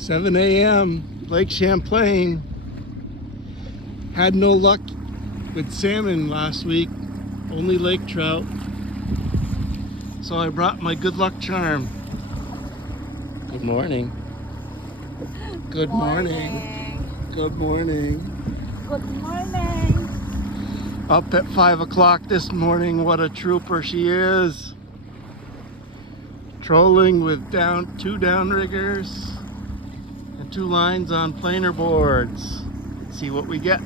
7 a.m. Lake Champlain. Had no luck with salmon last week, only lake trout. So I brought my good luck charm. Good morning. Good morning. Good morning. Good morning. Up at 5 o'clock this morning. What a trooper she is. Trolling with two downriggers and 2 lines on planer boards. See what we get.